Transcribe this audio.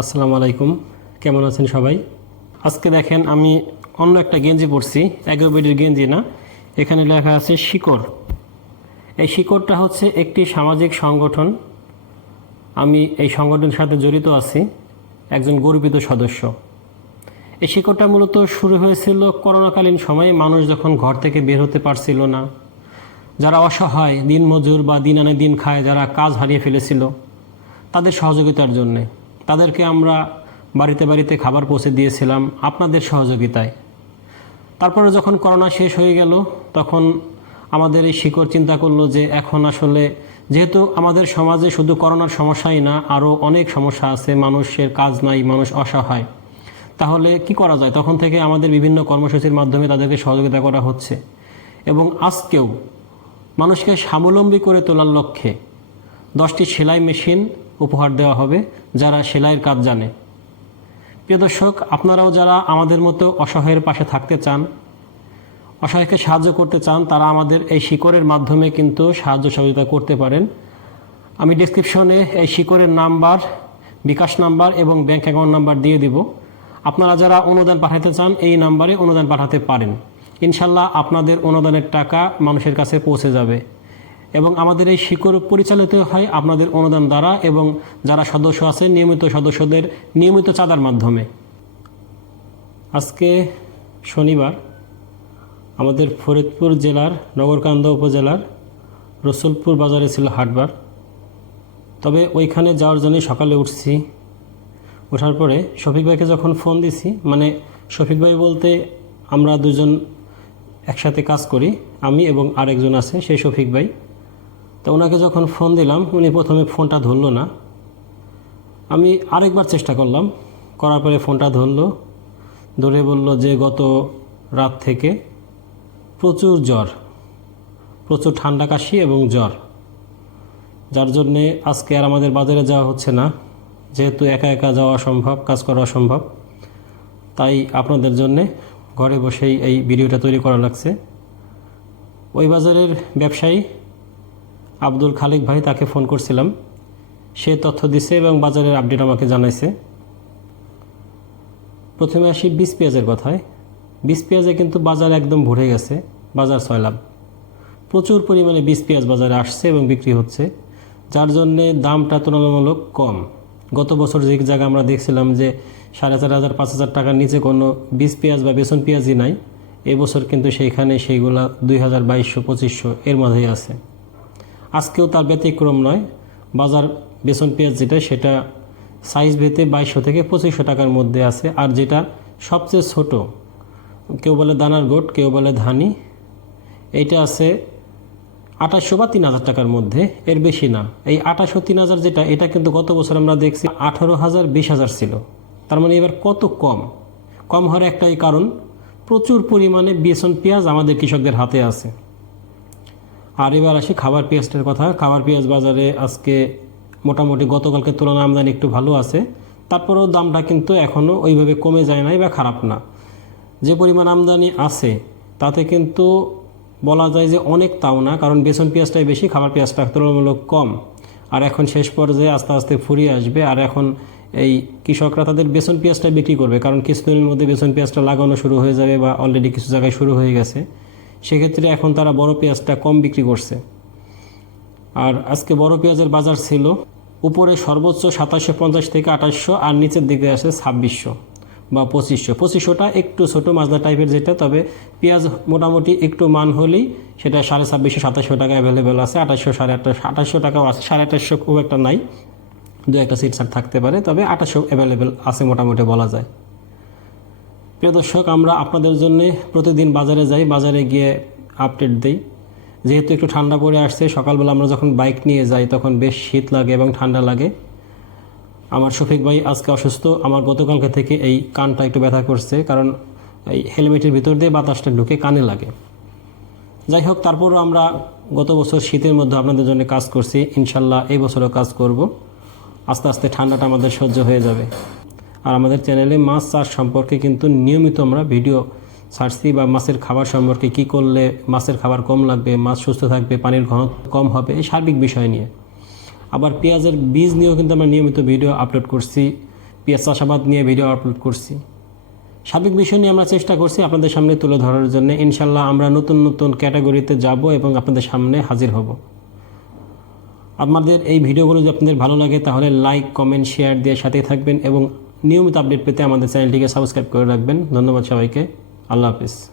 আসসালামু আলাইকুম। কেমন আছেন সবাই? আজকে দেখেন আমি অন্য একটা গেঞ্জি পরছি, অ্যাগ্রোবেডির গেঞ্জি না। এখানে লেখা আছে শিকড়। এই শিকড়টা হচ্ছে একটি সামাজিক সংগঠন। আমি এই সংগঠনের সাথে জড়িত আছি, একজন গর্বিত সদস্য। এই শিকড়টা মূলত শুরু হয়েছিল করোনাকালীন সময়ে, মানুষ যখন ঘর থেকে বের হতে পারছিল না। যারা অসহায়, দিনমজুর বা দিন আনে দিন খায়, যারা কাজ হারিয়ে ফেলেছিল, তাদের সহযোগিতার জন্যে। তাদেরকে আমরা বাড়িতে বাড়িতে খাবার পৌঁছে দিয়েছিলাম আপনাদের সহযোগিতায়। তারপরে যখন করোনা শেষ হয়ে গেল, তখন আমাদের এই শিকড় চিন্তা করল যে এখন আসলে যেহেতু আমাদের সমাজে শুধু করোনার সমস্যাই না আরও অনেক সমস্যা আছে, মানুষের কাজ নাই, মানুষ অসহায়। তাহলে কি করা যায়? তখন থেকে আমাদের বিভিন্ন কর্মসূচির মাধ্যমে তাদেরকে সহযোগিতা করা হচ্ছে। এবং আজকেও মানুষকে স্বাবলম্বী করে তোলার লক্ষ্যে দশটি সেলাই মেশিন উপহার দেওয়া হবে যারা সেলাইয়ের কাজ জানে। প্রিয় দর্শক, আপনারাও যারা আমাদের মতো অসহায়ের পাশে থাকতে চান, অসহায়কে সাহায্য করতে চান, তারা আমাদের এই শিকড়ের মাধ্যমে কিন্তু সাহায্য সহযোগিতা করতে পারেন। আমি ডিসক্রিপশনে এই শিকড়ের নাম্বার, বিকাশ নাম্বার এবং ব্যাংক অ্যাকাউন্ট নাম্বার দিয়ে দিব। আপনারা যারা অনুদান পাঠাতে চান, এই নাম্বারে অনুদান পাঠাতে পারেন। ইনশাল্লাহ আপনাদের অনুদানের টাকা মানুষের কাছে পৌঁছে যাবে। এবং আমাদের এই শিকড় পরিচালিত হয় আপনাদের অনুদান দ্বারা এবং যারা সদস্য আছে, নিয়মিত সদস্যদের নিয়মিত চাঁদার মাধ্যমে। আজকে শনিবার আমাদের ফরিদপুর জেলার, নগরকান্দা উপজেলার, রসুলপুর বাজারে ছিল হাটবার। তবে ওইখানে যাওয়ার জন্য সকালে উঠছি। ওঠার পরে শফিক ভাইকে যখন ফোন দিছি মানে শফিক ভাই বলতে আমরা দুজন একসাথে কাজ করি, আমি এবং আরেকজন আছে, সেই শফিক ভাই। তো ওনাকে যখন ফোন দিলাম, উনি প্রথমে ফোনটা ধরলো না। আমি আরেকবার চেষ্টা করলাম। করার পরে ফোনটা ধরলো। ধরে বলল যে, গত রাত থেকে প্রচুর জ্বর। প্রচুর ঠান্ডা কাশি এবং জ্বর। যার জন্যে আজকে আর আমাদের বাজারে যাওয়া হচ্ছে না। যেহেতু একা একা যাওয়া অসম্ভব, কাজ করা অসম্ভব, তাই আপনাদের জন্যে ঘরে বসেই এই ভিডিওটা তৈরি করা লাগছে। ওই বাজারের ব্যবসায়ী আব্দুল খালিক ভাই তাকে ফোন করছিলাম। সে তথ্য দিছে এবং বাজারের আপডেট আমাকে জানাইছে। প্রথমে আসি বিষ পেঁয়াজের কথায়। বিষ পেঁয়াজে কিন্তু বাজার একদম ভরে গেছে, বাজার ছয়লাভ। প্রচুর পরিমাণে বিষ পেঁয়াজ বাজারে আসছে এবং বিক্রি হচ্ছে, যার জন্যে দামটা তুলনামূলক কম। গত বছর যে জায়গায় আমরা দেখছিলাম যে সাড়ে চার হাজার, পাঁচ হাজার টাকার নিচে কোনো বীজ পেঁয়াজ বা বেসন পেঁয়াজই নাই এবছর কিন্তু সেইখানে সেইগুলা দুই হাজার বাইশশো, পঁচিশশো এর মধ্যেই আছে। আজকেও তার ব্যতিক্রম নয়। বাজার বেসন পেঁয়াজ যেটা, সেটা সাইজ ভেতে বাইশশো থেকে পঁচিশশো টাকার মধ্যে আছে। আর যেটা সবচেয়ে ছোট, কেউ বলে দানার গোট, কেউ বলে ধানি, এইটা আছে আঠাশশো বা তিন হাজার টাকার মধ্যে। এর বেশি না। এই আঠাশশো, তিন হাজার যেটা, এটা কিন্তু গত বছর আমরা দেখছি আঠারো হাজার, বিশ হাজার ছিল। তার মানে এবার কত কম? কম হওয়ার একটাই কারণ, প্রচুর পরিমাণে বেসন পেঁয়াজ আমাদের কৃষকদের হাতে আছে। আর এবার আসি খাবার পেঁয়াজটার কথা। খাবার পেঁয়াজ বাজারে আজকে মোটামুটি গতকালকে তুলনায় আমদানি একটু ভালো আছে। তারপরেও দামটা কিন্তু এখনও ওইভাবে কমে যায় নাই বা খারাপ না। যে পরিমাণ আমদানি আছে, তাতে কিন্তু বলা যায় যে অনেক তাও না, কারণ বেসন পেঁয়াজটাই বেশি, খাবার পেঁয়াজটা তুলনামূলক কম। আর এখন শেষ পর্যায়ে আস্তে আস্তে ফুরিয়ে আসবে। আর এখন এই কৃষকরা তাদের বেসন পেঁয়াজটা বিক্রি করবে, কারণ কিছুদিনের মধ্যে বেসন পেঁয়াজটা লাগানো শুরু হয়ে যাবে বা অলরেডি কিছু জায়গায় শুরু হয়ে গেছে। সেক্ষেত্রে এখন তারা বড় পেঁয়াজটা কম বিক্রি করছে। আর আজকে বড় পেঁয়াজের বাজার ছিল উপরে সর্বোচ্চ সাতাশশো পঞ্চাশ থেকে আঠাশশো, আর নিচের দিকে আসে ছাব্বিশশো বা পঁচিশশো। পঁচিশশোটা একটু ছোটো মাজদা টাইপের যেটা, তবে পেঁয়াজ মোটামুটি একটু মান হলেই সেটা সাড়ে ছাব্বিশশো, সাতাশশো টাকা অ্যাভেলেবেল আছে। আঠাশশো, সাড়ে আটশো আঠাশশো টাকাও আছে। সাড়ে আঠাশশো খুব একটা নাই, দু একটা সিট থাকতে পারে, তবে আঠাশশো অ্যাভেলেবেল আছে মোটামুটি বলা যায়। প্রিয় দর্শক, আমরা আপনাদের জন্য প্রতিদিন বাজারে যাই, বাজারে গিয়ে আপডেট দিই। যেহেতু একটু ঠান্ডা পড়ে আসছে, সকালবেলা আমরা যখন বাইক নিয়ে যাই, তখন বেশ শীত লাগে এবং ঠান্ডা লাগে। আমার শফিক ভাই আজকে অসুস্থ, আমার গতকালকে থেকে এই কানটা একটু ব্যথা করছে, কারণ এই হেলমেটের ভিতর দিয়ে বাতাসটা ঢুকে কানে লাগে। যাই হোক, তারপরও আমরা গত বছর শীতের মধ্যে আপনাদের জন্য কাজ করছি, ইনশাল্লাহ এই বছরও কাজ করব। আস্তে আস্তে ঠান্ডাটা আমাদের সহ্য হয়ে যাবে। আর আমাদের চ্যানেলে মাছ চাষ সম্পর্কে কিন্তু নিয়মিত আমরা ভিডিও ছাড়ছি বা মাছের খাবার সম্পর্কে কি করলে মাছের খাবার কম লাগবে, মাছ সুস্থ থাকবে, পানির ঘনত্ব কম হবে, এই সার্বিক বিষয় নিয়ে। আবার পেঁয়াজের বীজ নিয়েও কিন্তু আমরা নিয়মিত ভিডিও আপলোড করছি, পেঁয়াজ চাষাবাদ নিয়ে ভিডিও আপলোড করছি। সার্বিক বিষয় নিয়ে আমরা চেষ্টা করছি আপনাদের সামনে তুলে ধরার জন্য। ইনশাল্লাহ আমরা নতুন নতুন ক্যাটাগরিতে যাব এবং আপনাদের সামনে হাজির হব। আমাদের এই ভিডিওগুলো যদি আপনাদের ভালো লাগে তাহলে লাইক, কমেন্ট, শেয়ার দিয়ে সাথে থাকবেন এবং নিয়মিত আপডেট পেতে আমাদের চ্যানেলটিকে সাবস্ক্রাইব করে রাখবেন। ধন্যবাদ সবাইকে। আল্লাহ হাফিজ।